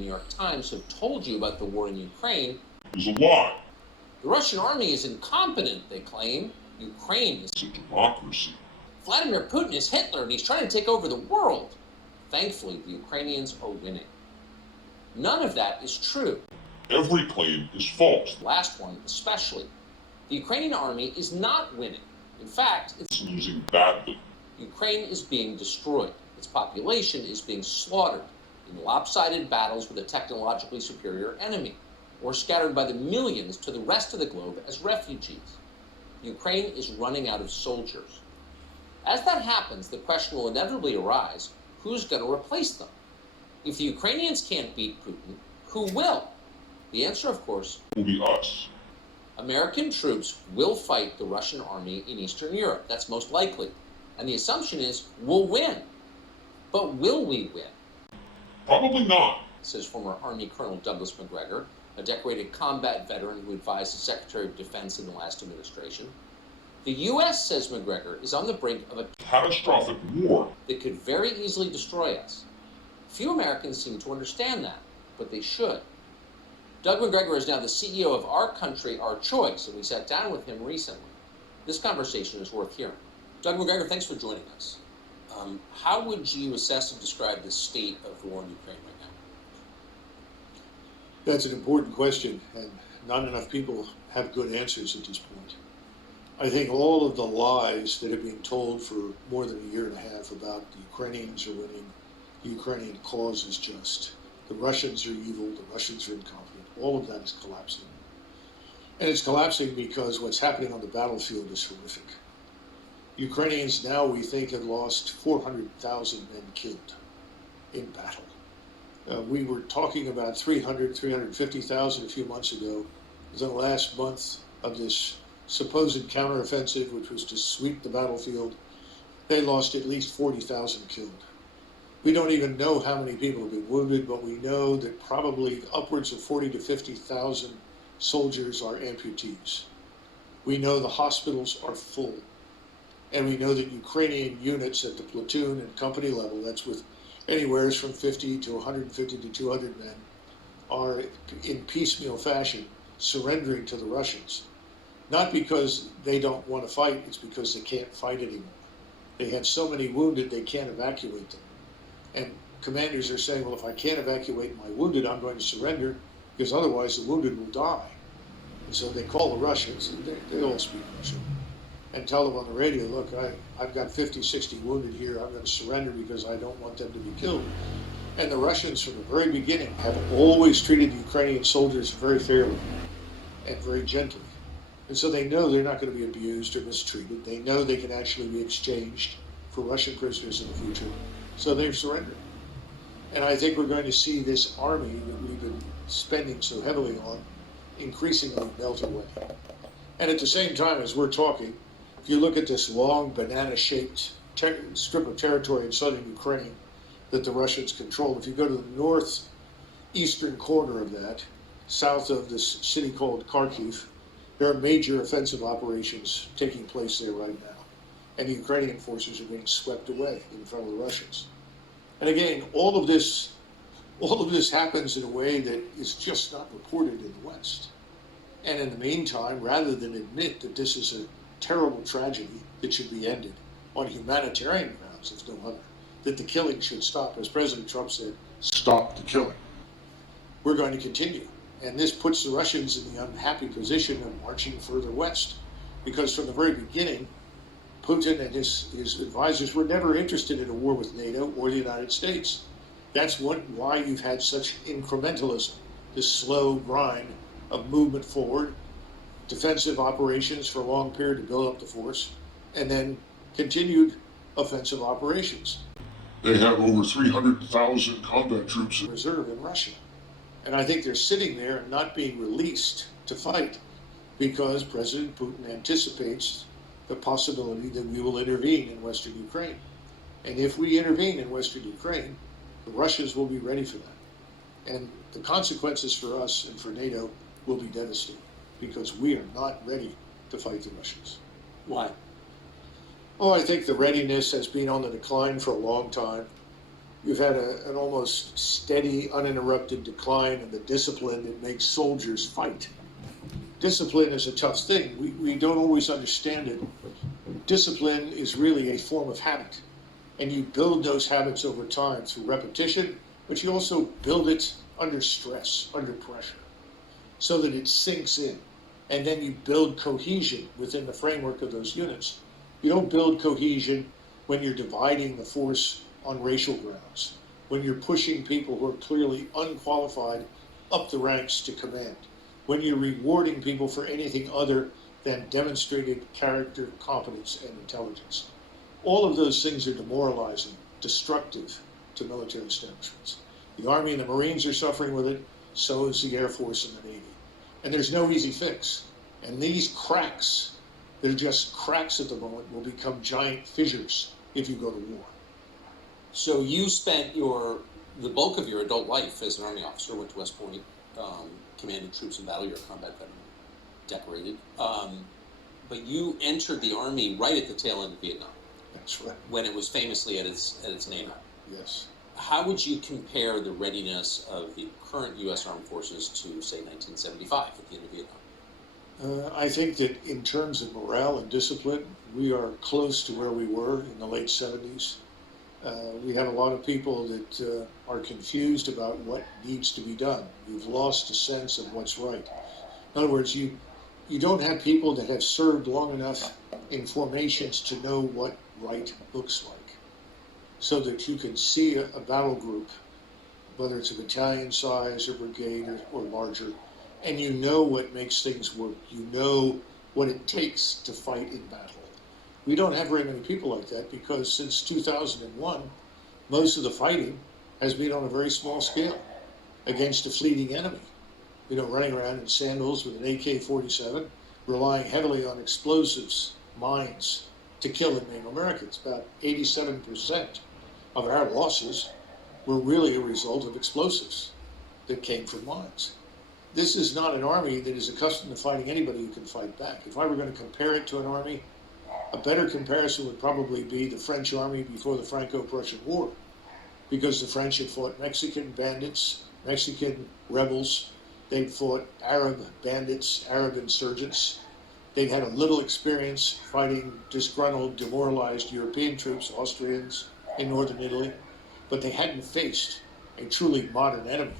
New York Times have told you about the war in Ukraine is a lie. The Russian army is incompetent, they claim. Ukraine is a democracy. Vladimir Putin is Hitler and he's trying to take over the world. Thankfully, the Ukrainians are winning. None of that is true. Every claim is false. The last one especially. The Ukrainian army is not winning. In fact, it's losing badly. Ukraine is being destroyed. Its population is being slaughtered in lopsided battles with a technologically superior enemy, or scattered by the millions to the rest of the globe as refugees. Ukraine is running out of soldiers. As that happens, the question will inevitably arise, who's going to replace them? If the Ukrainians can't beat Putin, who will? The answer, of course, will be us. American troops will fight the Russian army in Eastern Europe. That's most likely. And the assumption is we'll win. But will we win? Probably not, says former Army Colonel Douglas Macgregor, a decorated combat veteran who advised the Secretary of Defense in the last administration. The U.S., says Macgregor, is on the brink of a catastrophic war that could very easily destroy us. Few Americans seem to understand that, but they should. Doug Macgregor is now the CEO of Our Country, Our Choice, and we sat down with him recently. This conversation is worth hearing. Doug Macgregor, thanks for joining us. How would you assess and describe the state of the war in Ukraine right now? That's an important question, and not enough people have good answers at this point. I think all of the lies that have been told for more than a year and a half about the Ukrainians are winning, the Ukrainian cause is just, the Russians are evil, the Russians are incompetent, all of that is collapsing. And it's collapsing because what's happening on the battlefield is horrific. Ukrainians now, we think, have lost 400,000 men killed in battle. We were talking about 350,000 a few months ago. The last month of this supposed counteroffensive, which was to sweep the battlefield, they lost at least 40,000 killed. We don't even know how many people have been wounded, but we know that probably upwards of 40 to 50,000 soldiers are amputees. We know the hospitals are full. And we know that Ukrainian units at the platoon and company level, that's with anywhere from 50 to 150 to 200 men, are in piecemeal fashion surrendering to the Russians. Not because they don't want to fight, it's because they can't fight anymore. They have so many wounded, they can't evacuate them. And commanders are saying, well, if I can't evacuate my wounded, I'm going to surrender, because otherwise the wounded will die. And so they call the Russians, and they all speak Russian, and tell them on the radio, look, I've got 50, 60 wounded here, I'm going to surrender because I don't want them to be killed. And the Russians from the very beginning have always treated Ukrainian soldiers very fairly and very gently. And so they know they're not going to be abused or mistreated. They know they can actually be exchanged for Russian prisoners in the future. So they've surrendered. And I think we're going to see this army that we've been spending so heavily on increasingly melt away. And at the same time as we're talking, if you look at this long banana-shaped strip of territory in southern Ukraine that the Russians control, if you go to the northeastern corner of that, south of this city called Kharkiv, there are major offensive operations taking place there right now. And the Ukrainian forces are being swept away in front of the Russians. And again, all of this happens in a way that is just not reported in the West. And in the meantime, rather than admit that this is a terrible tragedy that should be ended on humanitarian grounds, if no other, that the killing should stop, as President Trump said, stop the killing. We're going to continue. And this puts the Russians in the unhappy position of marching further west. Because from the very beginning, Putin and his advisors were never interested in a war with NATO or the United States. That's why you've had such incrementalism, this slow grind of movement forward, defensive operations for a long period to build up the force, and then continued offensive operations. They have over 300,000 combat troops in reserve in Russia. And I think they're sitting there and not being released to fight because President Putin anticipates the possibility that we will intervene in Western Ukraine. And if we intervene in Western Ukraine, the Russians will be ready for that. And the consequences for us and for NATO will be devastating because we are not ready to fight the Russians. Why? Oh, I think the readiness has been on the decline for a long time. you've had an almost steady, uninterrupted decline in the discipline that makes soldiers fight. Discipline is a tough thing. We don't always understand it. Discipline is really a form of habit. And you build those habits over time through repetition, but you also build it under stress, under pressure, so that it sinks in. And then you build cohesion within the framework of those units. You don't build cohesion when you're dividing the force on racial grounds, when you're pushing people who are clearly unqualified up the ranks to command, when you're rewarding people for anything other than demonstrated character, competence, and intelligence. All of those things are demoralizing, destructive to military establishments. The Army and the Marines are suffering with it, so is the Air Force and the Navy. And there's no easy fix. And these cracks, that are just cracks at the moment, will become giant fissures if you go to war. So you spent the bulk of your adult life as an Army officer, went to West Point, commanded troops in battle, you're a combat veteran, decorated. But you entered the Army right at the tail end of Vietnam. That's right. When it was famously at its nadir. Yes. How would you compare the readiness of the current U.S. Armed Forces to, say, 1975 at the end of Vietnam? I think that in terms of morale and discipline, we are close to where we were in the late 70s. We have a lot of people that are confused about what needs to be done. We've lost a sense of what's right. In other words, you don't have people that have served long enough in formations to know what right looks like, so that you can see a battle group, whether it's a battalion size or brigade or larger, and you know what makes things work. You know what it takes to fight in battle. We don't have very many people like that because since 2001, most of the fighting has been on a very small scale against a fleeting enemy. Running around in sandals with an AK-47, relying heavily on explosives, mines, to kill and maim Americans. About 87% of our losses were really a result of explosives that came from mines. This is not an army that is accustomed to fighting anybody who can fight back. If I were going to compare it to an army, a better comparison would probably be the French army before the Franco-Prussian War, because the French had fought Mexican bandits, Mexican rebels. They'd fought Arab bandits, Arab insurgents. They'd had a little experience fighting disgruntled, demoralized European troops, Austrians in northern Italy, but they hadn't faced a truly modern enemy.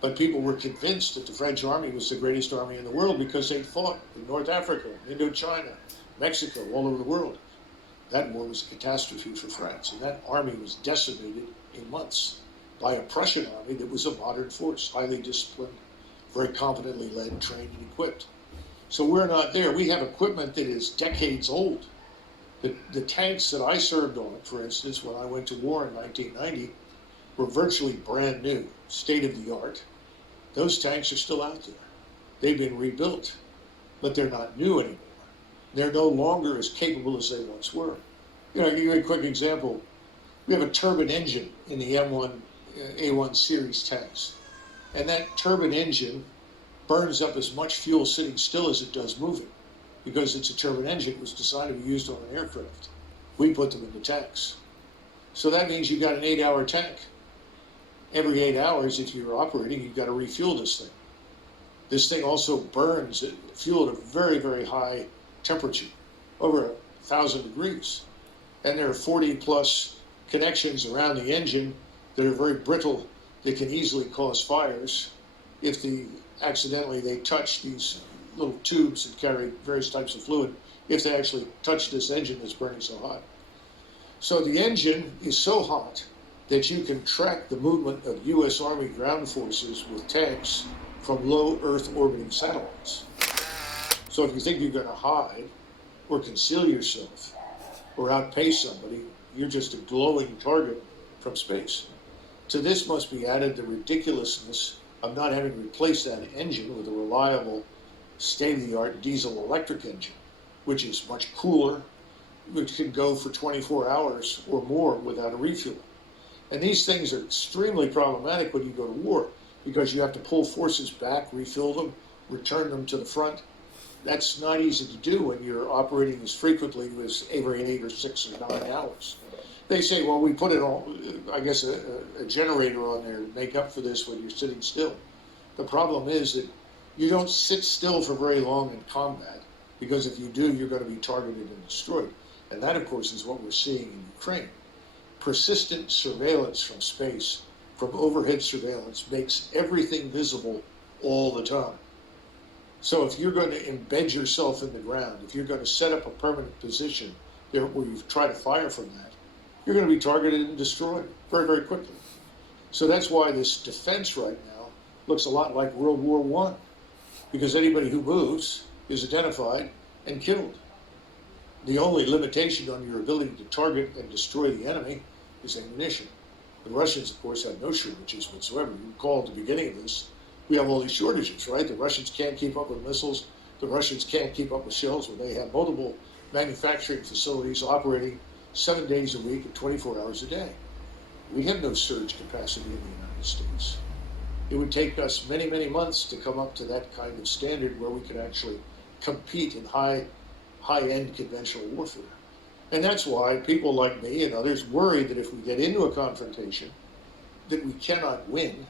But people were convinced that the French army was the greatest army in the world because they'd fought in North Africa, Indochina, Mexico, all over the world. That war was a catastrophe for France, and that army was decimated in months by a Prussian army that was a modern force, highly disciplined, very competently led, trained, and equipped. So we're not there. We have equipment that is decades old. The tanks that I served on, for instance, when I went to war in 1990, were virtually brand new, state of the art. Those tanks are still out there. They've been rebuilt, but they're not new anymore. They're no longer as capable as they once were. I'll give you a quick example. We have a turbine engine in the A1 series tanks. And that turbine engine burns up as much fuel sitting still as it does moving, because it's a turbine engine. It was designed to be used on an aircraft. We put them in the tanks. So that means you've got an 8-hour tank. Every 8 hours, if you're operating, you've got to refuel this thing. This thing also burns fuel at a very, very high temperature, over 1,000 degrees. And there are 40 plus connections around the engine that are very brittle, that can easily cause fires if accidentally they touch these little tubes that carry various types of fluid, if they actually touch this engine that's burning so hot. So the engine is so hot that you can track the movement of U.S. Army ground forces with tanks from low Earth orbiting satellites. So if you think you're going to hide or conceal yourself or outpace somebody, you're just a glowing target from space. To this must be added the ridiculousness of not having replaced that engine with a reliable, state-of-the-art diesel-electric engine, which is much cooler, which can go for 24 hours or more without a refuel. And these things are extremely problematic when you go to war, because you have to pull forces back, refill them, return them to the front. That's not easy to do when you're operating as frequently as every 8 or 6 or 9 hours. They say, well, we put it on, I guess, a generator on there to make up for this when you're sitting still. The problem is that you don't sit still for very long in combat, because if you do, you're going to be targeted and destroyed. And that, of course, is what we're seeing in Ukraine. Persistent surveillance from space, from overhead surveillance, makes everything visible all the time. So if you're going to embed yourself in the ground, if you're going to set up a permanent position there where you try to fire from that, you're going to be targeted and destroyed very, very quickly. So that's why this defense right now looks a lot like World War I, because anybody who moves is identified and killed. The only limitation on your ability to target and destroy the enemy is ammunition. The Russians, of course, have no shortages whatsoever. You recall at the beginning of this, we have all these shortages, right? The Russians can't keep up with missiles. The Russians can't keep up with shells, where they have multiple manufacturing facilities operating 7 days a week and 24 hours a day. We have no surge capacity in the United States. It would take us many, many months to come up to that kind of standard where we could actually compete in high-end conventional warfare. And that's why people like me and others worry that if we get into a confrontation, that we cannot win,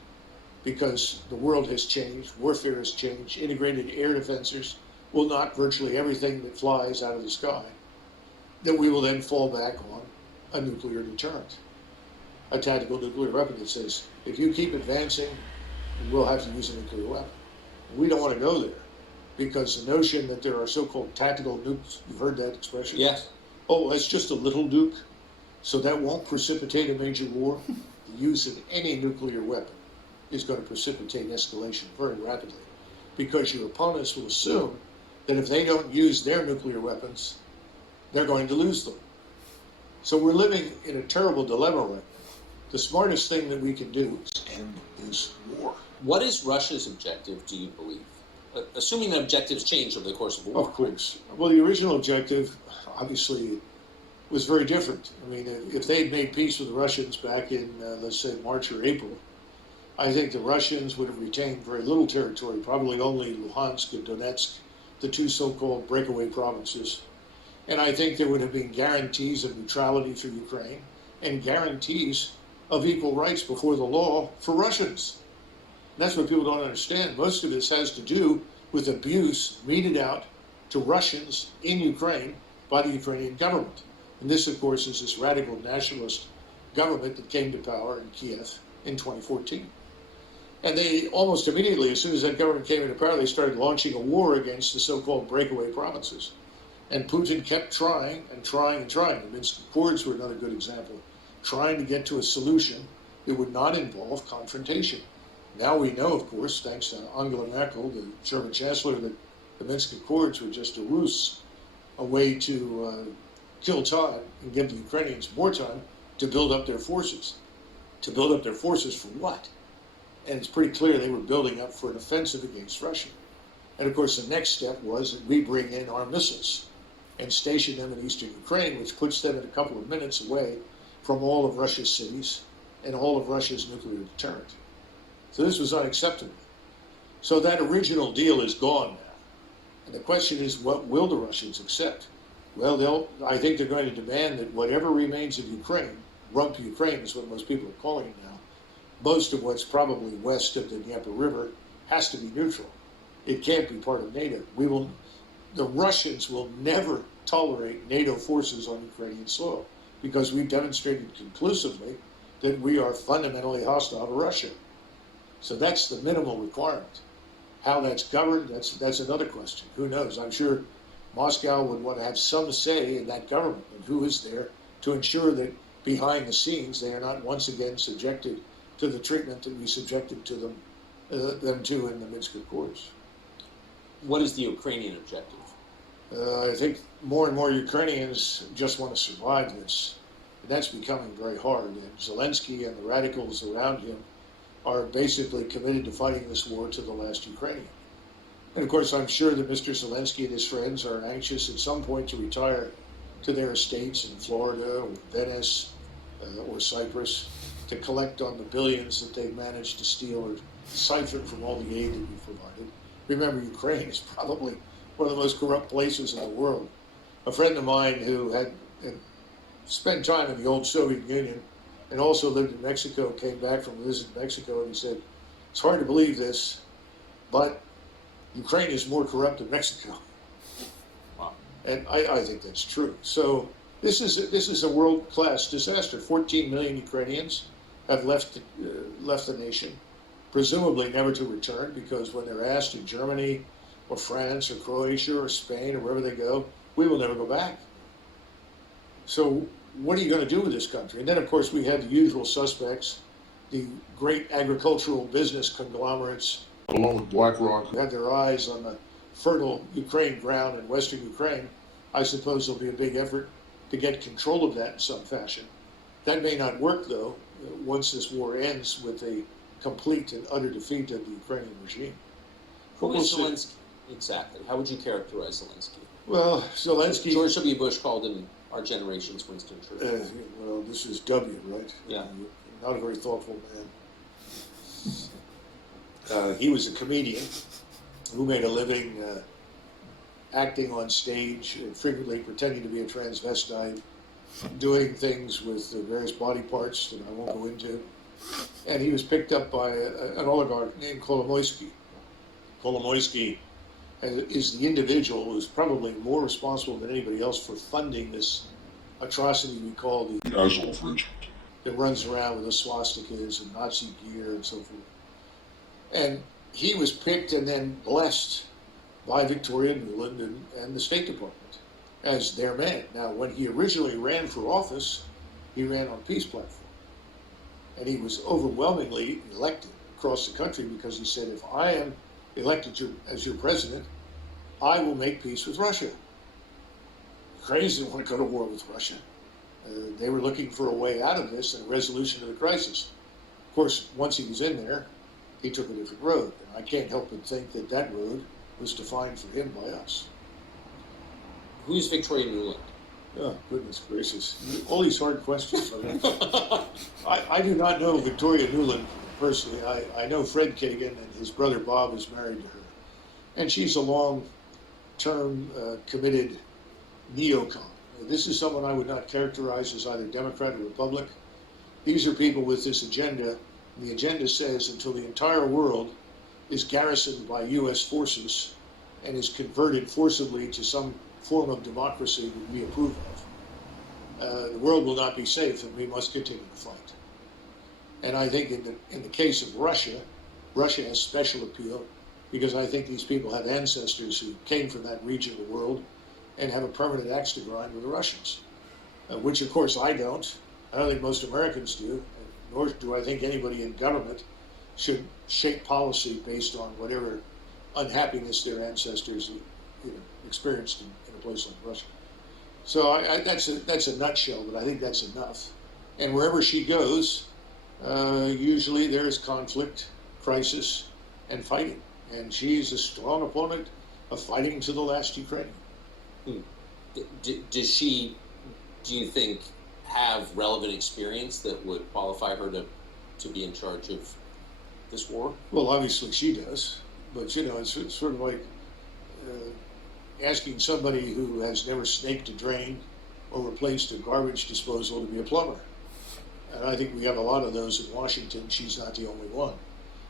because the world has changed, warfare has changed, integrated air defenses will knock virtually everything that flies out of the sky, that we will then fall back on a nuclear deterrent, a tactical nuclear weapon that says, if you keep advancing, we'll have to use a nuclear weapon. We don't want to go there, because the notion that there are so-called tactical nukes, you've heard that expression? Yes. Oh, that's just a little nuke, so that won't precipitate a major war. The use of any nuclear weapon is going to precipitate escalation very rapidly, because your opponents will assume that if they don't use their nuclear weapons, they're going to lose them. So we're living in a terrible dilemma right now. The smartest thing that we can do is end this war. What is Russia's objective, do you believe? Assuming the objectives change over the course of the war. Of course. Well, the original objective, obviously, was very different. I mean, if they had made peace with the Russians back in, let's say, March or April, I think the Russians would have retained very little territory, probably only Luhansk and Donetsk, the two so-called breakaway provinces. And I think there would have been guarantees of neutrality for Ukraine and guarantees of equal rights before the law for Russians. And that's what people don't understand. Most of this has to do with abuse meted out to Russians in Ukraine by the Ukrainian government. And this, of course, is this radical nationalist government that came to power in Kiev in 2014. And they almost immediately, as soon as that government came into power, they started launching a war against the so-called breakaway provinces. And Putin kept trying and trying and trying. The Minsk Accords were another good example, trying to get to a solution that would not involve confrontation. Now we know, of course, thanks to Angela Merkel, the German chancellor, that the Minsk Accords were just a ruse, a way to kill time and give the Ukrainians more time to build up their forces. To build up their forces for what? And it's pretty clear they were building up for an offensive against Russia. And of course, the next step was that we bring in our missiles and station them in eastern Ukraine, which puts them in a couple of minutes away from all of Russia's cities and all of Russia's nuclear deterrent. So this was unacceptable. So that original deal is gone now. And the question is, what will the Russians accept? Well, I think they're going to demand that whatever remains of Ukraine, rump Ukraine is what most people are calling it now, most of what's probably west of the Dnieper River, has to be neutral. It can't be part of NATO. The Russians will never tolerate NATO forces on Ukrainian soil, because we've demonstrated conclusively that we are fundamentally hostile to Russia. So that's the minimal requirement. How that's governed, that's another question. Who knows? I'm sure Moscow would want to have some say in that government, and who is there to ensure that behind the scenes they are not once again subjected to the treatment that we subjected to them to in the Minsk Accords. What is the Ukrainian objective? I think more and more Ukrainians just want to survive this. And that's becoming very hard. And Zelensky and the radicals around him are basically committed to fighting this war to the last Ukrainian. And of course, I'm sure that Mr. Zelensky and his friends are anxious at some point to retire to their estates in Florida or Venice or Cyprus to collect on the billions that they've managed to steal or siphon from all the aid that we've provided. Remember, Ukraine is probably one of the most corrupt places in the world. A friend of mine who had spent time in the old Soviet Union and also lived in Mexico, came back from a visit in Mexico, and he said, it's hard to believe this, but Ukraine is more corrupt than Mexico. Wow. And I think that's true. So this is a world-class disaster. 14 million Ukrainians have left the nation, presumably never to return, because when they're asked in Germany or France or Croatia or Spain or wherever they go, we will never go back. So what are you going to do with this country? And then, of course, we have the usual suspects, the great agricultural business conglomerates, along with BlackRock, who had their eyes on the fertile Ukraine ground in western Ukraine. I suppose there'll be a big effort to get control of that in some fashion. That may not work, though, once this war ends with a complete and utter defeat of the Ukrainian regime. Who is Zelensky? Exactly. How would you characterize Zelensky? Well, Zelensky... George W. Bush called him our generation's Winston Churchill. Well, this is W, right? Yeah. Not a very thoughtful man. He was a comedian who made a living acting on stage, and frequently pretending to be a transvestite, doing things with various body parts that I won't go into. And he was picked up by an oligarch named Kolomoisky. Kolomoisky is the individual who's probably more responsible than anybody else for funding this atrocity we call the Azov regiment, that runs around with the swastikas and Nazi gear and so forth. And he was picked and then blessed by Victoria Nuland and the State Department as their man. Now, when he originally ran for office, he ran on a peace platform. And he was overwhelmingly elected across the country because he said, if I am elected as your president, I will make peace with Russia. Ukrainians didn't want to go to war with Russia. They were looking for a way out of this and a resolution of the crisis. Of course, once he was in there, he took a different road. And I can't help but think that that road was defined for him by us. Who's Victoria Nuland? Oh, goodness gracious. All these hard questions. I do not know Victoria Nuland personally. I know Fred Kagan, and his brother Bob is married to her. And she's a long-term, committed neocon. This is someone I would not characterize as either Democrat or Republican. These are people with this agenda. And the agenda says until the entire world is garrisoned by U.S. forces and is converted forcibly to some form of democracy that we approve of, the world will not be safe, and we must continue to fight. And I think in the case of Russia, Russia has special appeal because I think these people have ancestors who came from that region of the world and have a permanent axe to grind with the Russians, which of course I don't. I don't think most Americans do, nor do I think anybody in government should shape policy based on whatever unhappiness their ancestors experienced in a place like Russia. So that's a nutshell, but I think that's enough. And wherever she goes, usually there is conflict, crisis, and fighting. And she's a strong opponent of fighting to the last Ukrainian. Does she, do you think, have relevant experience that would qualify her to be in charge of this war? Well, obviously she does, but it's sort of like asking somebody who has never snaked a drain or replaced a garbage disposal to be a plumber. And I think we have a lot of those in Washington. She's not the only one.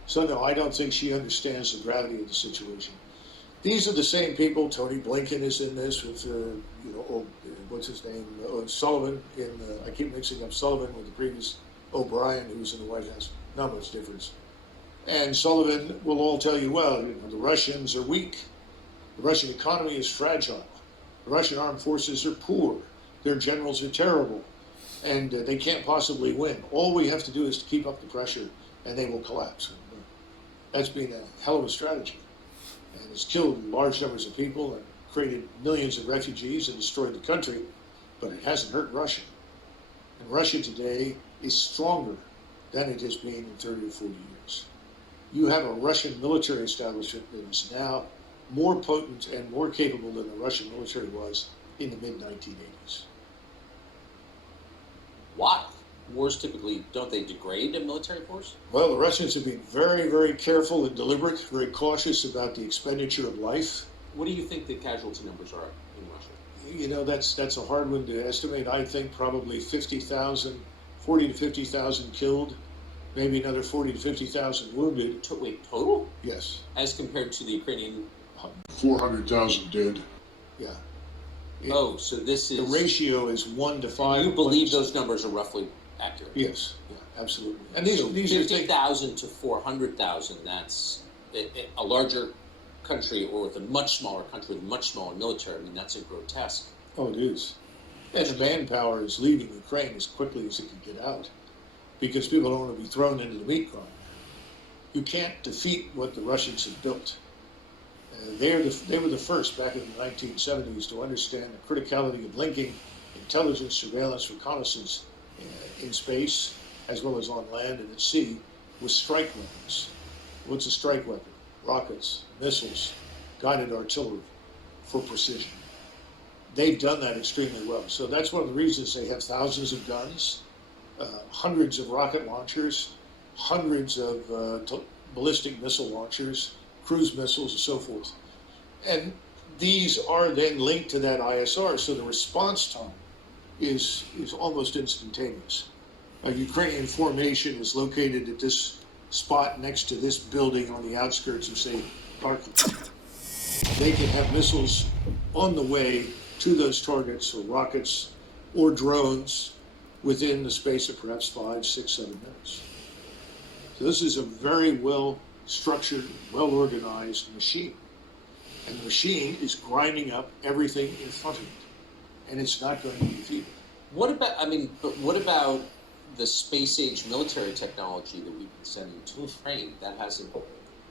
So no, I don't think she understands the gravity of the situation. These are the same people. Tony Blinken is in this with, what's his name? Sullivan. I keep mixing up Sullivan with the previous O'Brien, who was in the White House. Not much difference. And Sullivan will all tell you, well, the Russians are weak. The Russian economy is fragile. The Russian armed forces are poor. Their generals are terrible. And they can't possibly win. All we have to do is to keep up the pressure, and they will collapse. That's been a hell of a strategy. And it's killed large numbers of people and created millions of refugees and destroyed the country, but it hasn't hurt Russia. And Russia today is stronger than it has been in 30 or 40 years. You have a Russian military establishment that is now more potent and more capable than the Russian military was in the mid-1980s. Why? Wars typically, don't they degrade a military force? Well, the Russians have been very, very careful and deliberate, very cautious about the expenditure of life. What do you think the casualty numbers are in Russia? You know, that's a hard one to estimate. I think probably 50,000, 40 to 50,000 killed, maybe another 40 to 50,000 wounded. Wait, total? Yes. As compared to the Ukrainian? 400,000 dead. Yeah. So this is... The ratio is 1 to 5. You believe those numbers are roughly accurate? Yes, yeah, absolutely. And So these are 50,000 to 400,000, that's a larger country, or with a much smaller country with a much smaller military. I mean, that's a grotesque. Oh, it is. And the manpower is leaving Ukraine as quickly as it can get out because people don't want to be thrown into the meat grinder. You can't defeat what the Russians have built. They were the first back in the 1970s to understand the criticality of linking intelligence, surveillance, reconnaissance in space, as well as on land and at sea, with strike weapons. What's a strike weapon? Rockets, missiles, guided artillery for precision. They've done that extremely well. So that's one of the reasons they have thousands of guns, hundreds of rocket launchers, hundreds of ballistic missile launchers, cruise missiles, and so forth. And these are then linked to that ISR, so the response time is almost instantaneous. A Ukrainian formation is located at this spot next to this building on the outskirts of, say, Kharkiv. They can have missiles on the way to those targets, or rockets, or drones, within the space of perhaps 5, 6, 7 minutes. So this is a very well structured, well organized machine. And the machine is grinding up everything in front of it. And it's not going to be defeated. What about the space age military technology that we've been sending to Ukraine? That hasn't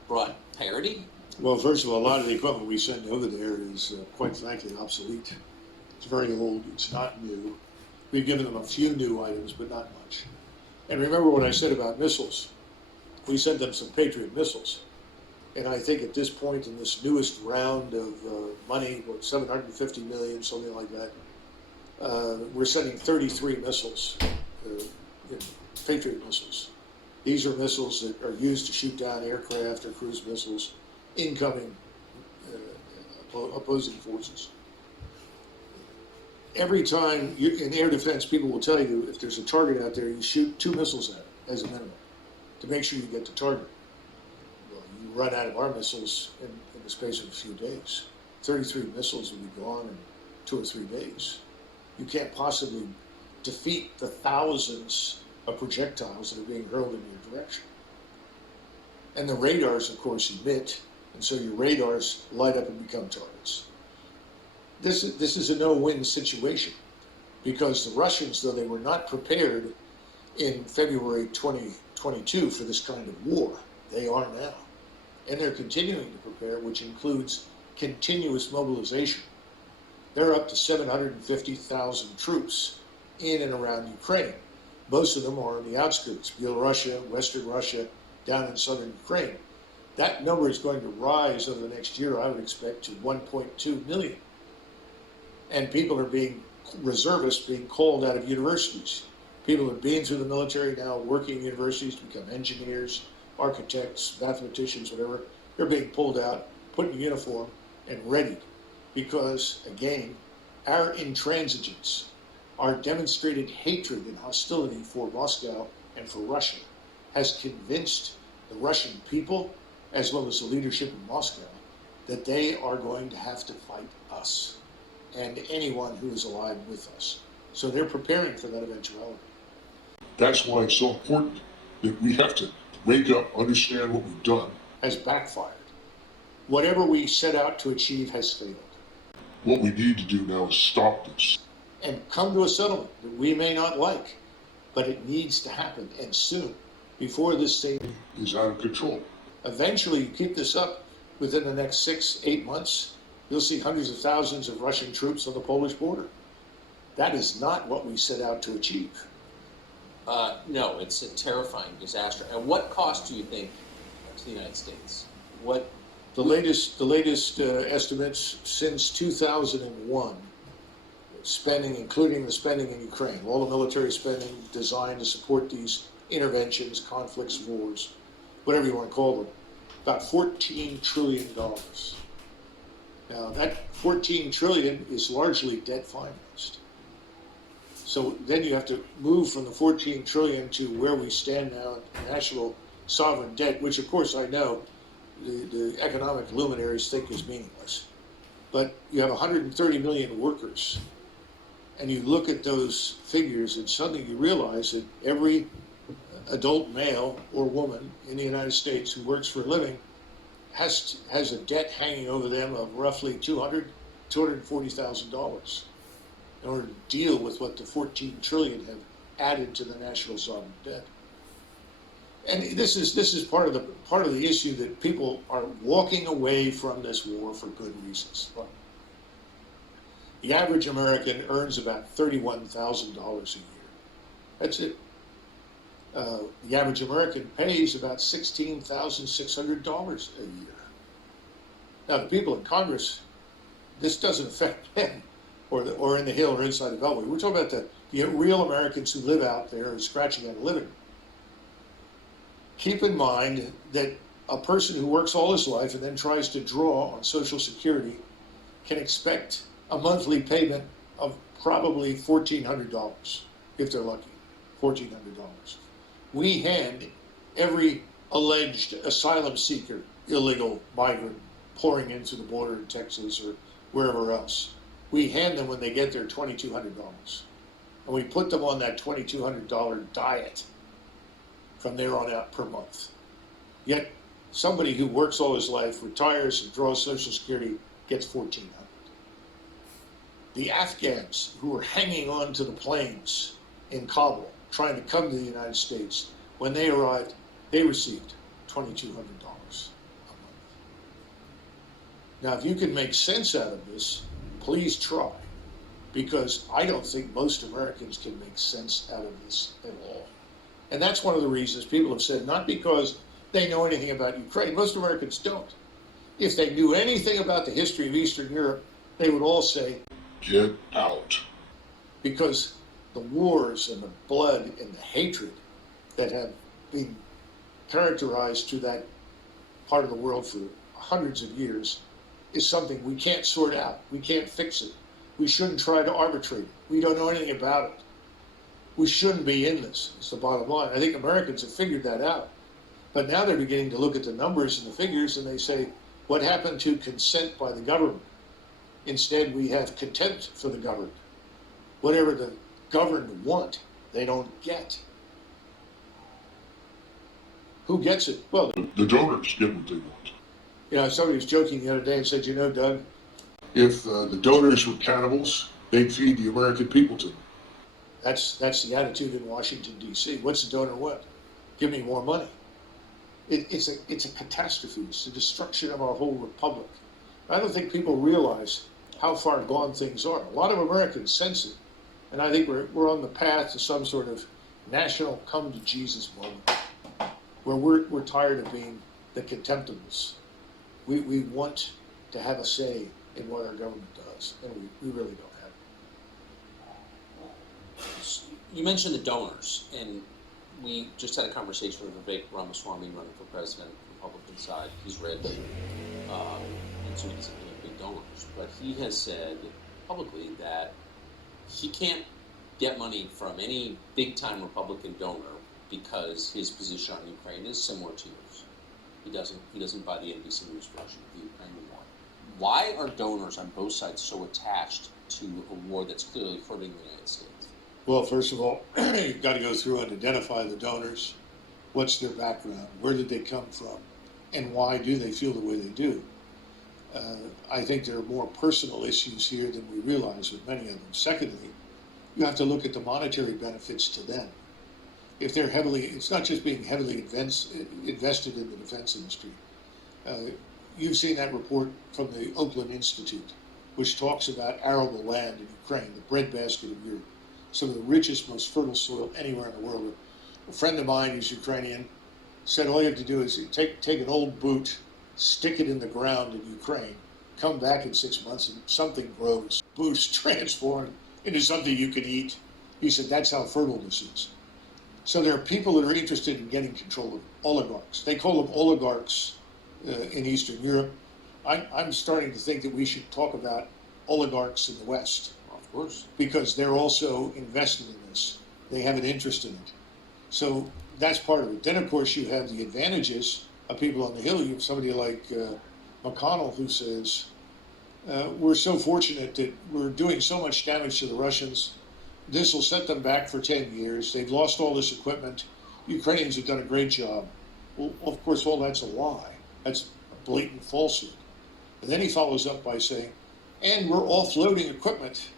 brought parity? Well, first of all, a lot of the equipment we send over there is, quite frankly, obsolete. It's very old. It's not new. We've given them a few new items, but not much. And remember what I said about missiles. We sent them some Patriot missiles. And I think at this point in this newest round of money, what, $750 million, something like that, we're sending 33 missiles, Patriot missiles. These are missiles that are used to shoot down aircraft or cruise missiles, incoming opposing forces. Every time, in air defense, people will tell you if there's a target out there, you shoot 2 missiles at it as a minimum to make sure you get the target. Well, you run out of our missiles in the space of a few days. 33 missiles will be gone in 2 or 3 days. You can't possibly defeat the thousands of projectiles that are being hurled in your direction. And the radars, of course, emit, and so your radars light up and become targets. This is a no-win situation because the Russians, though they were not prepared in February 2022 for this kind of war, they are now. And they're continuing to prepare, which includes continuous mobilization. They're up to 750,000 troops in and around Ukraine. Most of them are on the outskirts, Belarus, Western Russia, down in southern Ukraine. That number is going to rise over the next year, I would expect, to 1.2 million. And people are reservists being called out of universities. People have been through the military now, working in universities to become engineers, architects, mathematicians, whatever. They're being pulled out, put in uniform, and readied. Because, again, our intransigence, our demonstrated hatred and hostility for Moscow and for Russia has convinced the Russian people, as well as the leadership in Moscow, that they are going to have to fight us and anyone who is alive with us. So they're preparing for that eventuality. That's why it's so important that we have to wake up, understand what we've done. Has backfired. Whatever we set out to achieve has failed. What we need to do now is stop this. And come to a settlement that we may not like, but it needs to happen, and soon, before this thing is out of control. Eventually, you keep this up within the next 6, 8 months, you'll see hundreds of thousands of Russian troops on the Polish border. That is not what we set out to achieve. No, it's a terrifying disaster. At what cost do you think to the United States? What? The latest estimates since 2001, spending, including the spending in Ukraine, all the military spending designed to support these interventions, conflicts, wars, whatever you want to call them, about $14 trillion. Now, that 14 trillion is largely debt financed. So then you have to move from the 14 trillion to where we stand now in national sovereign debt, which of course I know the economic luminaries think is meaningless. But you have 130 million workers, and you look at those figures, and suddenly you realize that every adult male or woman in the United States who works for a living has a debt hanging over them of roughly $240,000 in order to deal with what the 14 trillion have added to the national sovereign debt. And this is part of the issue that people are walking away from this war for good reasons. The average American earns about $31,000 a year. That's it. The average American pays about $16,600 a year. Now, the people in Congress, this doesn't affect them, or in the Hill or inside the Beltway. We're talking about the real Americans who live out there and scratching out a living. Keep in mind that a person who works all his life and then tries to draw on Social Security can expect a monthly payment of probably $1,400 if they're lucky. $1,400. We hand every alleged asylum seeker, illegal migrant pouring into the border in Texas or wherever else, we hand them when they get there $2,200. And we put them on that $2,200 diet from there on out per month. Yet somebody who works all his life, retires and draws Social Security gets $1,400. The Afghans who were hanging on to the planes in Kabul trying to come to the United States, when they arrived, they received $2,200 a month. Now, if you can make sense out of this, please try, because I don't think most Americans can make sense out of this at all. And that's one of the reasons people have said, not because they know anything about Ukraine, most Americans don't. If they knew anything about the history of Eastern Europe, they would all say, get out. Because the wars and the blood and the hatred that have been characterized through that part of the world for hundreds of years is something we can't sort out. We can't fix it. We shouldn't try to arbitrate it. We don't know anything about it. We shouldn't be in this. It's the bottom line. I think Americans have figured that out. But now they're beginning to look at the numbers and the figures, and they say, what happened to consent by the government? Instead, we have contempt for the governed. Whatever the governed want, they don't get. Who gets it? Well, The donors get what they want. you know, somebody was joking the other day and said, you know, Doug, If the donors were cannibals, they'd feed the American people to them. that's the attitude in Washington, D.C. What's the donor want? Give me more money. It's a catastrophe. It's the destruction of our whole republic. I don't think people realize how far gone things are. A lot of Americans sense it. And I think we're on the path to some sort of national come to Jesus moment where we're tired of being the contemptibles. We want to have a say in what our government does, and we really don't have it. You mentioned the donors, and we just had a conversation with Vivek Ramaswamy running for president, Republican side. He's rich, and so he doesn't have big donors. But he has said publicly that he can't get money from any big-time Republican donor because his position on Ukraine is similar to yours. He doesn't buy the NBC News version of the Ukraine war. Why are donors on both sides so attached to a war that's clearly hurting the United States? Well, first of all, you've got to go through and identify the donors. What's their background? Where did they come from? And why do they feel the way they do? I think there are more personal issues here than we realize with many of them. Secondly, you have to look at the monetary benefits to them. If they're it's not just being heavily invested in the defense industry. You've seen that report from the Oakland Institute, which talks about arable land in Ukraine, the breadbasket of Europe, some of the richest, most fertile soil anywhere in the world. A friend of mine who's Ukrainian said all you have to do is take an old boot, stick it in the ground in Ukraine, come back in 6 months and something grows. Boot's transformed into something you can eat. He said that's how fertile this is. So there are people that are interested in getting control of oligarchs. They call them oligarchs in Eastern Europe. I'm starting to think that we should talk about oligarchs in the West, Of course. because they're also invested in this. They have an interest in it. So that's part of it. Then, of course, you have the advantages of people on the Hill. You have somebody like McConnell who says, we're so fortunate that we're doing so much damage to the Russians. This will set them back for 10 years. They've lost all this equipment. Ukrainians have done a great job. Well, of course, all that's a lie. That's a blatant falsehood. And then he follows up by saying, and we're offloading equipment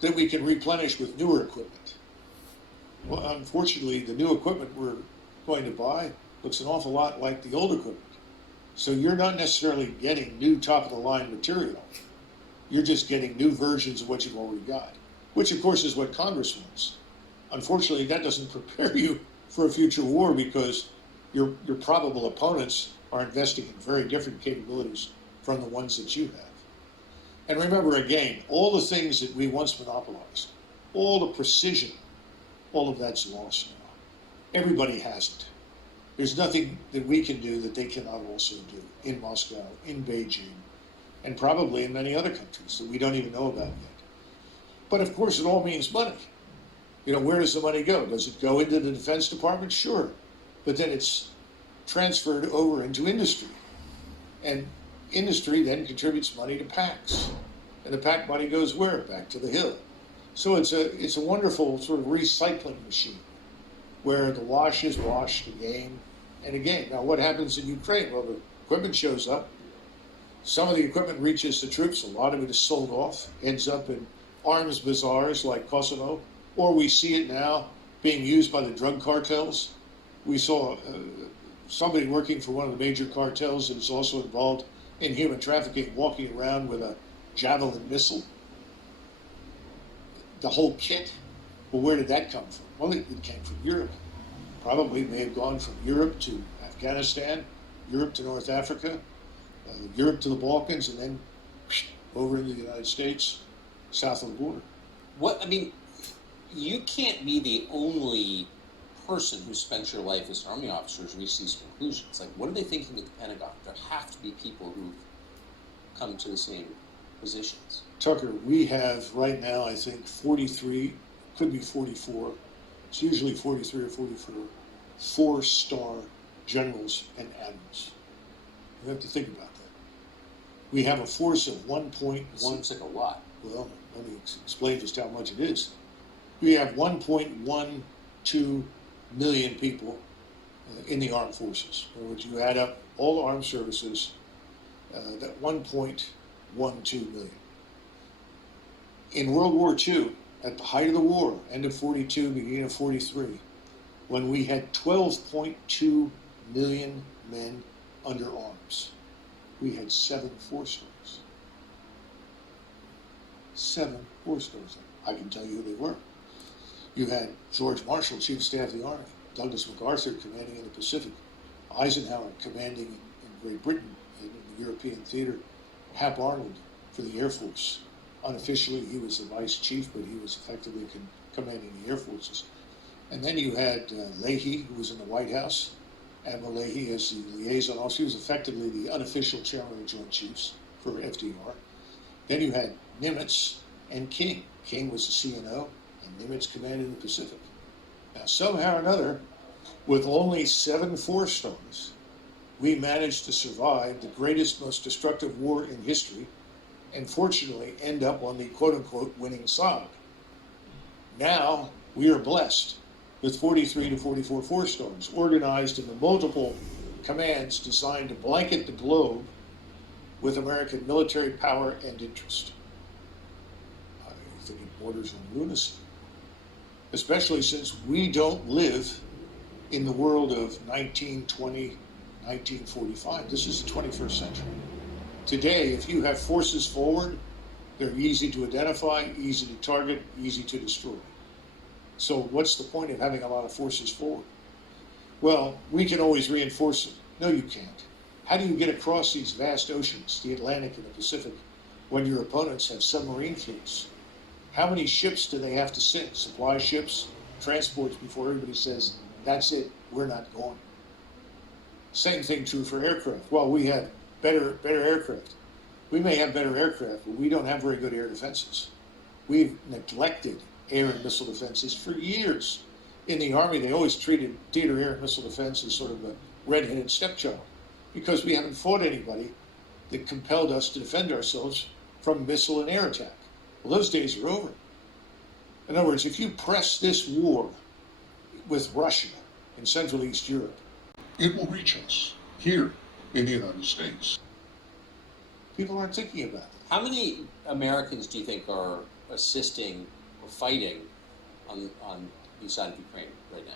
that we can replenish with newer equipment. Well, unfortunately, the new equipment we're going to buy looks an awful lot like the old equipment. So you're not necessarily getting new top-of-the-line material. You're just getting new versions of what you've already got, which, of course, is what Congress wants. Unfortunately, that doesn't prepare you for a future war, because your probable opponents are investing in very different capabilities from the ones that you have. And remember, again, all the things that we once monopolized, all the precision, all of that's lost now. Everybody has it. There's nothing that we can do that they cannot also do in Moscow, in Beijing, and probably in many other countries that we don't even know about yet. But of course, it all means money. You know, where does the money go? Does it go into the Defense Department? Sure. But then it's transferred over into industry. And industry then contributes money to PACs. And the PAC money goes where? Back to the Hill. So it's a wonderful sort of recycling machine where the wash is washed again and again. Now, what happens in Ukraine? Well, the equipment shows up. Some of the equipment reaches the troops. A lot of it is sold off, ends up in arms bazaars like Kosovo, or we see it now being used by the drug cartels. We saw somebody working for one of the major cartels that is also involved in human trafficking walking around with a Javelin missile. The whole kit. Well, where did that come from? Well, it came from Europe. Probably may have gone from Europe to Afghanistan, Europe to North Africa, Europe to the Balkans, and then over into the United States, south of the border. What I mean, you can't be the only person who spent your life as Army officers reach these conclusions. Like, what are they thinking at the Pentagon? There have to be people who've come to the same positions. Tucker, we have right now, I think, 43, could be 44. It's usually 43 or 44 four-star generals and admirals. You have to think about that. We have a force of 1.1. Seems like a lot. Well, let me explain just how much it is. We have 1.12 million people in the armed forces. In other words, you add up all armed services, that 1.12 million. In World War II, at the height of the war, end of 42, beginning of 43, when we had 12.2 million men under arms, we had 7 4-stars. 7 4-stars. I can tell you who they were. You had George Marshall, Chief of Staff of the Army, Douglas MacArthur commanding in the Pacific, Eisenhower commanding in Great Britain in the European theater, Hap Arnold for the Air Force. Unofficially, he was the vice chief, but he was effectively commanding the Air Forces. And then you had Leahy, who was in the White House, Admiral Leahy as the liaison officer. He was effectively the unofficial chairman of the Joint Chiefs for FDR. Then you had Nimitz and King. King was the CNO, and Nimitz commanded the Pacific. Now, somehow or another, with only 7 4-stars, we managed to survive the greatest, most destructive war in history, and fortunately end up on the quote-unquote winning side. Now, we are blessed with 43 to 44 4-stars, organized into multiple commands designed to blanket the globe with American military power and interest. I think it borders on lunacy, especially since we don't live in the world of 1920, 1945. This is the 21st century. Today, if you have forces forward, they're easy to identify, easy to target, easy to destroy. So what's the point of having a lot of forces forward? Well, we can always reinforce them. No, you can't. How do you get across these vast oceans, the Atlantic and the Pacific, when your opponents have submarine fleets? How many ships do they have to sink? Supply ships, transports, before everybody says, that's it, we're not going. Same thing true for aircraft. Well, we have better aircraft. We may have better aircraft, but we don't have very good air defenses. We've neglected air and missile defenses for years. In the Army, they always treated theater air and missile defense as sort of a red-headed stepchild because we haven't fought anybody that compelled us to defend ourselves from missile and air attack. Well, those days are over. In other words, if you press this war with Russia in Central East Europe, It will reach us here in the United States. people aren't thinking about it. How many Americans do you think are assisting or fighting on the side of Ukraine right now?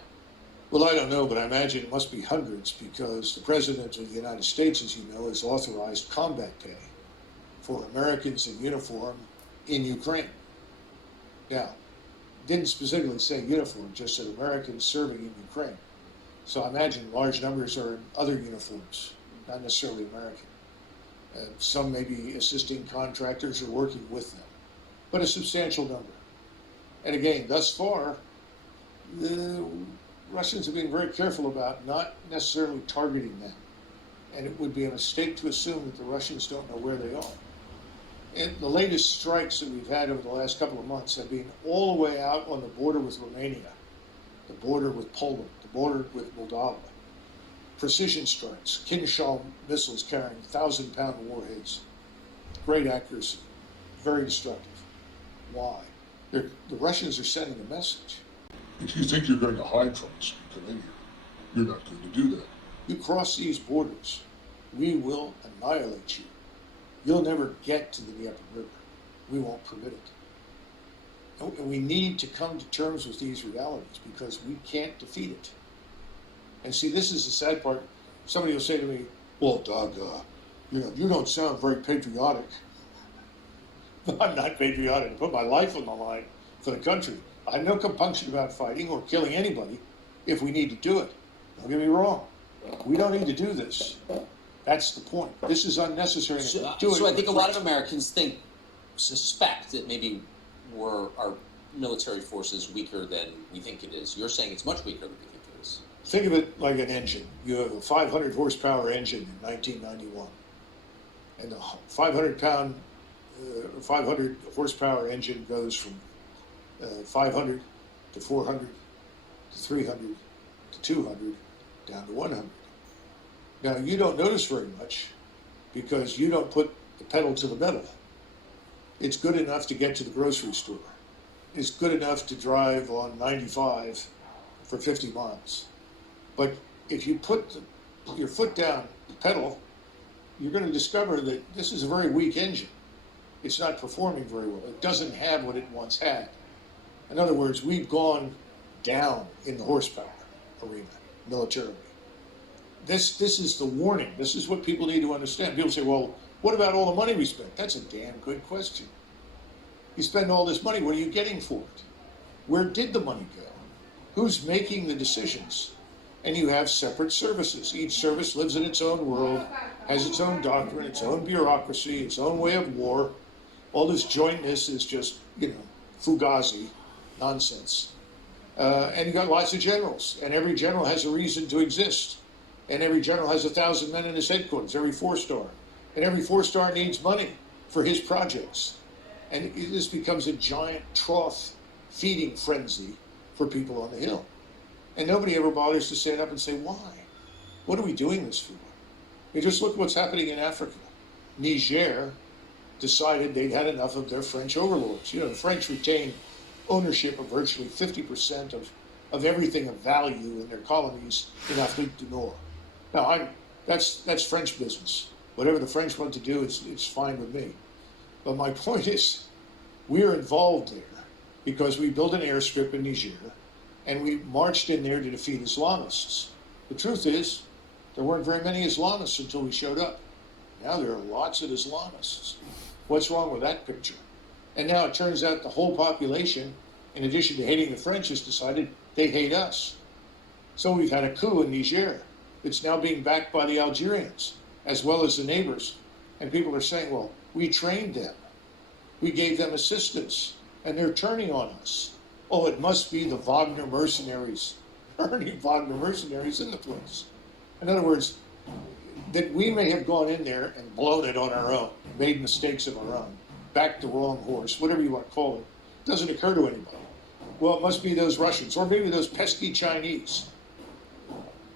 Well, I don't know, but I imagine it must be hundreds because the President of the United States, as you know, has authorized combat pay for Americans in uniform in Ukraine. Now, didn't specifically say uniform, just said Americans serving in Ukraine. So I imagine large numbers are in other uniforms, not necessarily American. Some may be assisting contractors or working with them, but a substantial number. And again, thus far, the Russians have been very careful about not necessarily targeting them. And it would be a mistake to assume that the Russians don't know where they are. And the latest strikes that we've had over the last couple of months have been all the way out on the border with Romania, the border with Poland, the border with Moldova. Precision strikes, Kinshal missiles carrying 1,000-pound warheads. Great accuracy, very destructive. Why? The Russians are sending a message. If you think you're going to hide from us and come in here, you're not going to do that. You cross these borders, we will annihilate you. You'll never get to the Dnieper River. We won't permit it. And we need to come to terms with these realities because we can't defeat it. And see, this is the sad part. Somebody will say to me, well, Doug, you don't sound very patriotic. I'm not patriotic. I put my life on the line for the country. I have no compunction about fighting or killing anybody if we need to do it. Don't get me wrong. We don't need to do this. That's the point. This is unnecessary. So I think a lot of Americans suspect that maybe our military force is weaker than we think it is. You're saying it's much weaker than we think it is. Think of it like an engine. You have a 500 horsepower engine in 1991. And the 500 horsepower engine goes from 500 to 400 to 300 to 200 down to 100. Now, you don't notice very much because you don't put the pedal to the metal. It's good enough to get to the grocery store. It's good enough to drive on 95 for 50 miles. But if you put your foot down the pedal, you're going to discover that this is a very weak engine. It's not performing very well. It doesn't have what it once had. In other words, we've gone down in the horsepower arena militarily. This is the warning. This is what people need to understand. People say, well, what about all the money we spent? That's a damn good question. You spend all this money, what are you getting for it? Where did the money go? Who's making the decisions? And you have separate services. Each service lives in its own world, has its own doctrine, its own bureaucracy, its own way of war. All this jointness is just, fugazi nonsense. And you got lots of generals, and every general has a reason to exist. And every general has 1,000 men in his headquarters, every 4-star. And every 4-star needs money for his projects. And this becomes a giant trough feeding frenzy for people on the Hill. And nobody ever bothers to stand up and say, why? What are we doing this for? You just look at what's happening in Africa. Niger decided they'd had enough of their French overlords. The French retained ownership of virtually 50% of everything of value in their colonies in Afrique du Nord. Now, that's French business. Whatever the French want to do, it's fine with me. But my point is, we're involved there because we built an airstrip in Niger and we marched in there to defeat Islamists. The truth is, there weren't very many Islamists until we showed up. Now there are lots of Islamists. What's wrong with that picture? And now it turns out the whole population, in addition to hating the French, has decided they hate us. So we've had a coup in Niger. It's now being backed by the Algerians, as well as the neighbors. And people are saying, well, we trained them. We gave them assistance, and they're turning on us. Oh, it must be the Wagner mercenaries. There aren't any Wagner mercenaries in the place. In other words, that we may have gone in there and blown it on our own, made mistakes of our own, backed the wrong horse, whatever you want to call it, doesn't occur to anybody. Well, it must be those Russians, or maybe those pesky Chinese.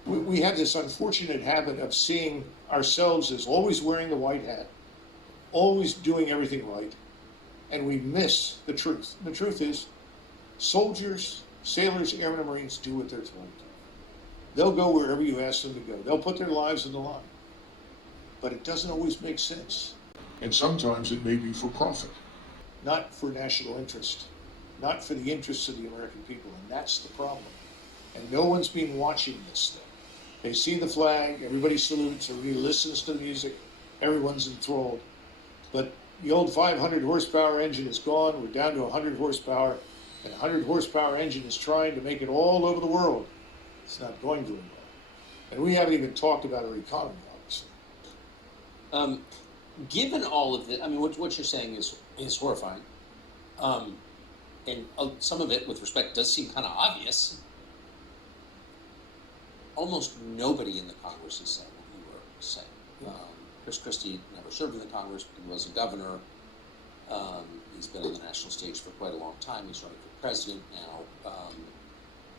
We have this unfortunate habit of seeing ourselves as always wearing the white hat, always doing everything right, and we miss the truth. The truth is, soldiers, sailors, airmen, and Marines do what they're told. They'll go wherever you ask them to go. They'll put their lives on the line. But it doesn't always make sense. And sometimes it may be for profit. Not for national interest, not for the interests of the American people, and that's the problem. And no one's been watching this thing. They see the flag, everybody salutes, everybody listens to the music, everyone's enthralled. But the old 500 horsepower engine is gone, we're down to 100 horsepower, and a 100 horsepower engine is trying to make it all over the world. It's not going very well. And we haven't even talked about our economy, obviously. Given all of this, I mean, what you're saying is horrifying. And some of it, with respect, does seem kind of obvious. Almost nobody in the Congress is saying what you were saying. Chris Christie never served in the Congress, but he was a governor. He's been on the national stage for quite a long time. He's running for president now.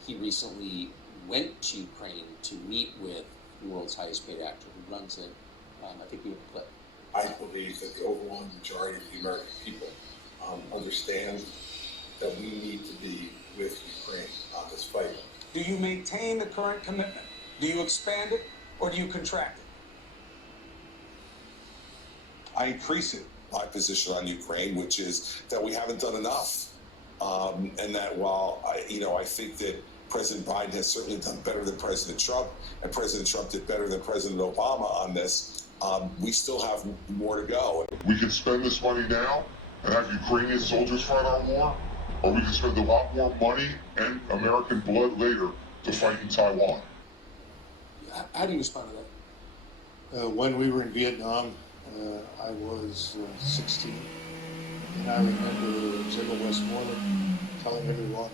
He recently went to Ukraine to meet with the world's highest paid actor who runs it. I think we have a clip. I believe that the overwhelming majority of the American people understand that we need to be with Ukraine on this fight. Do you maintain the current commitment? Do you expand it, or do you contract it? I increase it. My position on Ukraine, which is that we haven't done enough, and that while I think that President Biden has certainly done better than President Trump, and President Trump did better than President Obama on this, we still have more to go. We can spend this money now and have Ukrainian soldiers fight our war, or we can spend a lot more money and American blood later to fight in Taiwan. How do you respond to that? When we were in Vietnam, I was 16, and I remember General Westmoreland telling everyone,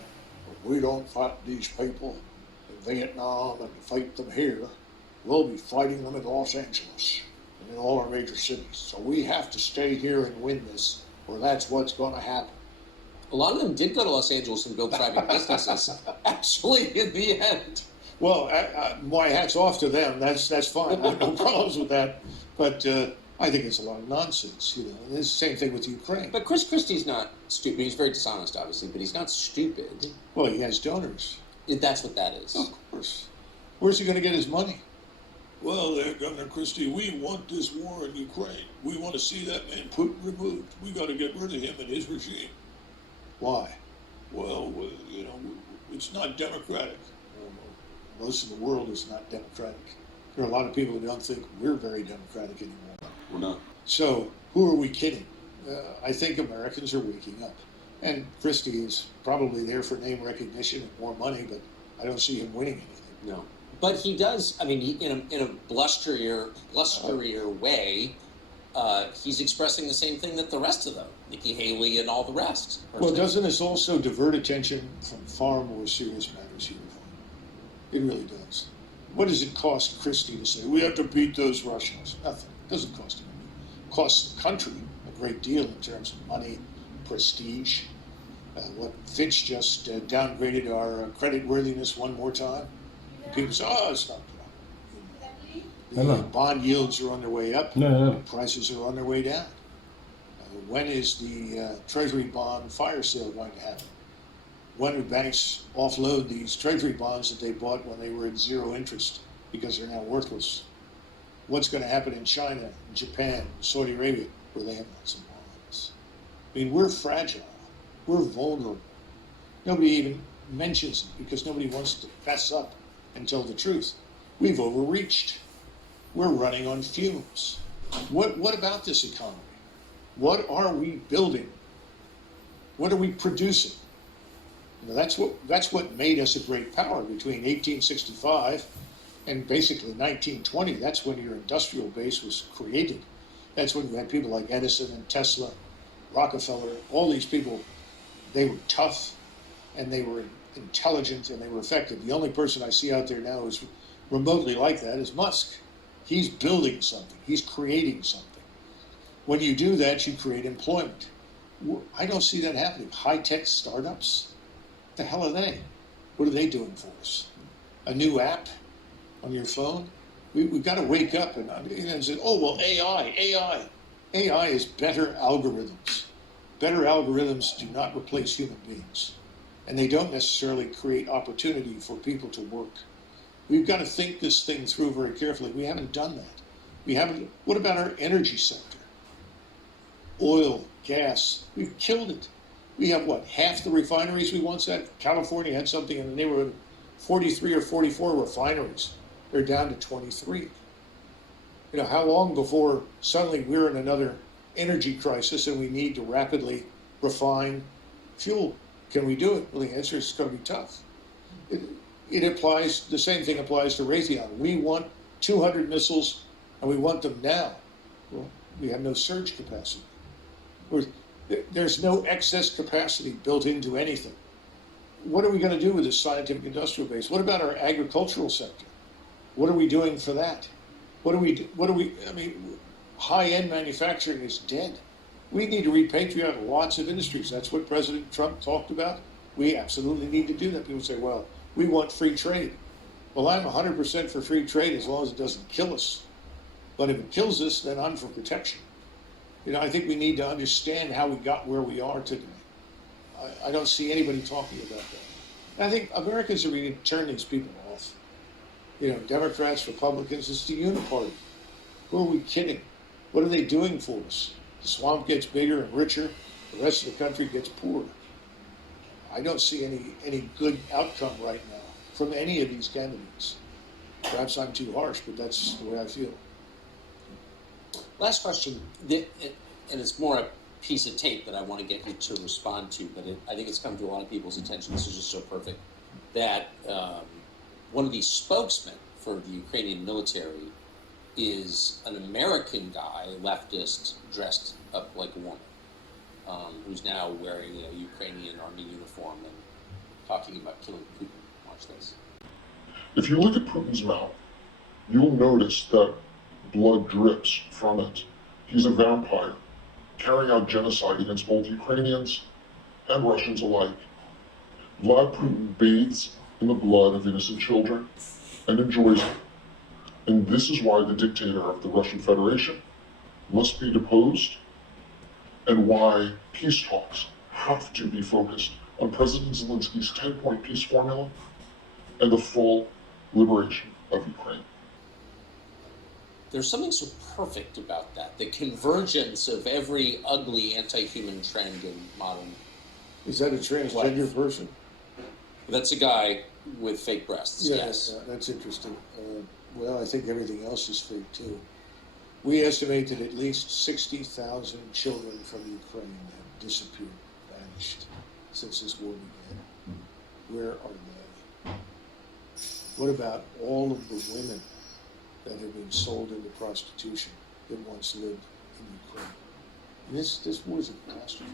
if we don't fight these people in Vietnam and fight them here, we'll be fighting them in Los Angeles and in all our major cities. So we have to stay here and win this, or that's what's going to happen. A lot of them did go to Los Angeles and build thriving businesses, actually, in the end. Well, my hat's off to them. That's fine. I have no problems with that. But I think it's a lot of nonsense. And it's the same thing with Ukraine. But Chris Christie's not stupid. He's very dishonest, obviously, but he's not stupid. Well, he has donors. That's what that is. Of course. Where's he going to get his money? Well, Governor Christie, we want this war in Ukraine. We want to see that man Putin removed. We got to get rid of him and his regime. Why? Well, it's not democratic. Most of the world is not democratic. There are a lot of people who don't think we're very democratic anymore. We're not. So who are we kidding? I think Americans are waking up. And Christie is probably there for name recognition and more money, but I don't see him winning anything. No. But he does, I mean, in a blusterier way, he's expressing the same thing that the rest of them, Nikki Haley and all the rest. Well, doesn't this also divert attention from far more serious matters here? It really does. What does it cost Christie to say, we have to beat those Russians? Nothing. It doesn't cost him anything. It costs the country a great deal in terms of money, prestige. What Fitch just downgraded our credit worthiness one more time. And people say, oh, it's not a problem. The bond yields are on their way up. Prices are on their way down. When is the Treasury bond fire sale going to happen? When do banks offload these Treasury bonds that they bought when they were at zero interest because they're now worthless? What's going to happen in China, Japan, Saudi Arabia, where they have lots of bonds? I mean, we're fragile. We're vulnerable. Nobody even mentions it because nobody wants to fess up and tell the truth. We've overreached. We're running on fumes. What about this economy? What are we building? What are we producing? That's what made us a great power between 1865 and basically 1920. That's when your industrial base was created. That's when you had people like Edison and Tesla, Rockefeller, all these people. They were tough and they were intelligent and they were effective. The only person I see out there now who's remotely like that is Musk. He's building something. He's creating something. When you do that, you create employment. I don't see that happening. High-tech startups? What the hell are they? What are they doing for us? A new app on your phone? We've got to wake up and say, oh, well, AI. AI is better algorithms. Better algorithms do not replace human beings. And they don't necessarily create opportunity for people to work. We've got to think this thing through very carefully. We haven't done that. What about our energy sector? Oil, gas, we've killed it. We have what, half the refineries we once had? California had something in the neighborhood of 43 or 44 refineries. They're down to 23. You know, how long before suddenly we're in another energy crisis and we need to rapidly refine fuel? Can we do it? Well, the answer is it's going to be tough. It applies, the same thing applies to Raytheon. We want 200 missiles and we want them now. Well, we have no surge capacity. There's no excess capacity built into anything. What are we going to do with this scientific industrial base? What about our agricultural sector? What are we doing for that? High-end manufacturing is dead. We need to repatriate lots of industries. That's what President Trump talked about. We absolutely need to do that. People say, well, we want free trade. Well, I'm 100% for free trade as long as it doesn't kill us. But if it kills us, then I'm for protection. You know, I think we need to understand how we got where we are today. I don't see anybody talking about that. And I think Americans are going to turn these people off. You know, Democrats, Republicans, it's the uniparty. Who are we kidding? What are they doing for us? The swamp gets bigger and richer, the rest of the country gets poorer. I don't see any good outcome right now from any of these candidates. Perhaps I'm too harsh, but that's the way I feel. Last question, and it's more a piece of tape that I want to get you to respond to, but I think it's come to a lot of people's attention. This is just so perfect that one of the spokesmen for the Ukrainian military is an American guy, leftist, dressed up like a woman, who's now wearing a Ukrainian army uniform and talking about killing Putin. Watch this. If you look at Putin's mouth, you'll notice that blood drips from it. He's a vampire, carrying out genocide against both Ukrainians and Russians alike. Vlad Putin bathes in the blood of innocent children and enjoys it. And this is why the dictator of the Russian Federation must be deposed, and why peace talks have to be focused on President Zelensky's 10-point peace formula and the full liberation of Ukraine. There's something so perfect about that, the convergence of every ugly anti-human trend in modern. Is that a transgender person? That's a guy with fake breasts, yes. Yeah, that's interesting. Well, I think everything else is fake too. We estimate that at least 60,000 children from Ukraine have disappeared, vanished, since this war began. Where are they? What about all of the women that have been sold into prostitution that once lived in Ukraine? And this war is a catastrophe.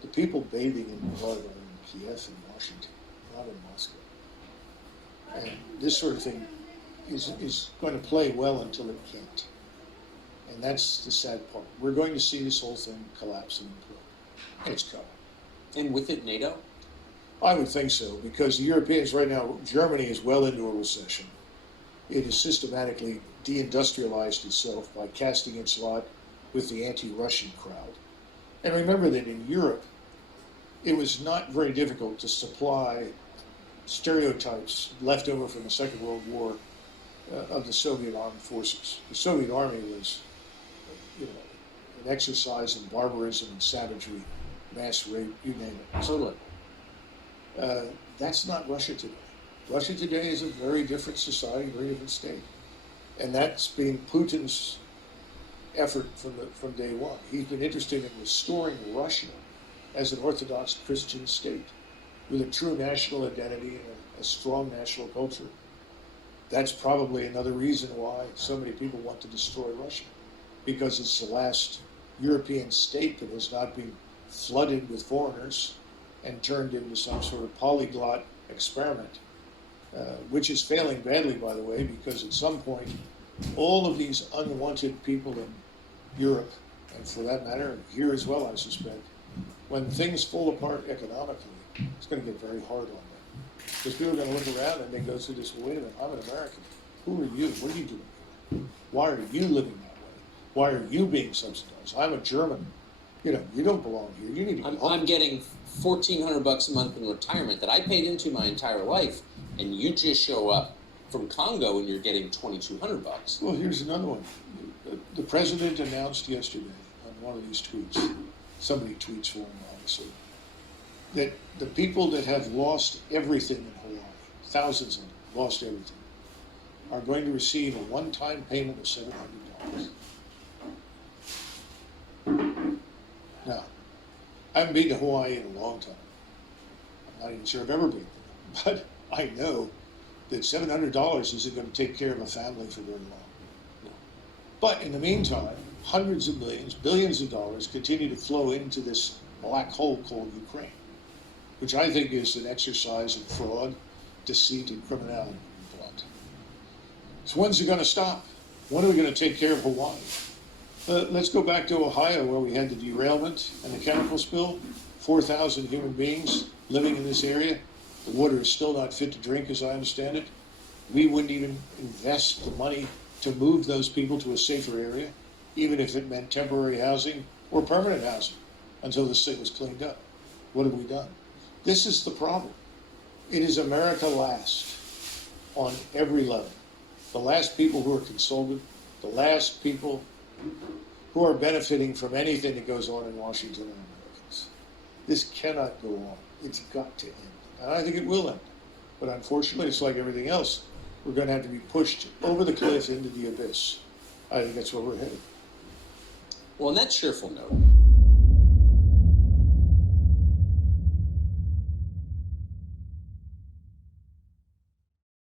The people bathing in blood are in Kiev and Washington, not in Moscow. And this sort of thing is going to play well until it can't. And that's the sad part. We're going to see this whole thing collapse and implode. And it's coming. And with it, NATO? I would think so, because the Europeans right now, Germany is well into a recession. It has systematically deindustrialized itself by casting its lot with the anti-Russian crowd. And remember that in Europe, it was not very difficult to supply stereotypes left over from the Second World War of the Soviet armed forces. The Soviet army was, an exercise in barbarism and savagery, mass rape, you name it. Totally. That's not Russia today. Russia today is a very different society, very different state. And that's been Putin's effort from day one. He's been interested in restoring Russia as an Orthodox Christian state with a true national identity and a strong national culture. That's probably another reason why so many people want to destroy Russia, because it's the last European state that has not been flooded with foreigners and turned into some sort of polyglot experiment, which is failing badly, by the way, because at some point all of these unwanted people in Europe, and for that matter, here as well, I suspect, when things fall apart economically, it's going to get very hard on them. Because people are going to look around and they go through this, well, wait a minute, I'm an American. Who are you? What are you doing here? Why are you living that way? Why are you being subsidized? I'm a German. You know, you don't belong here. You need to go home. I'm getting $1,400 a month in retirement that I paid into my entire life, and you just show up from Congo and you're getting $2,200. Well, here's another one. The president announced yesterday on one of these tweets, somebody tweets for him, obviously, that the people that have lost everything in Hawaii, thousands of them, lost everything, are going to receive a one-time payment of $700. Now, I haven't been to Hawaii in a long time. I'm not even sure I've ever been there. But I know that $700 isn't going to take care of a family for very long. No. But in the meantime, hundreds of millions, billions of dollars continue to flow into this black hole called Ukraine, which I think is an exercise in fraud, deceit, and criminality. So when's it going to stop? When are we going to take care of Hawaii? Let's go back to Ohio, where we had the derailment and the chemical spill. 4,000 human beings living in this area. The water is still not fit to drink, as I understand it. We wouldn't even invest the money to move those people to a safer area, even if it meant temporary housing or permanent housing, until this thing was cleaned up. What have we done? This is the problem. It is America last on every level. The last people who are consulted, the last people who are benefiting from anything that goes on in Washington are Americans. This cannot go on. It's got to end. And I think it will end. But unfortunately, it's like everything else. We're going to have to be pushed over the cliff into the abyss. I think that's where we're headed. Well, on that cheerful note,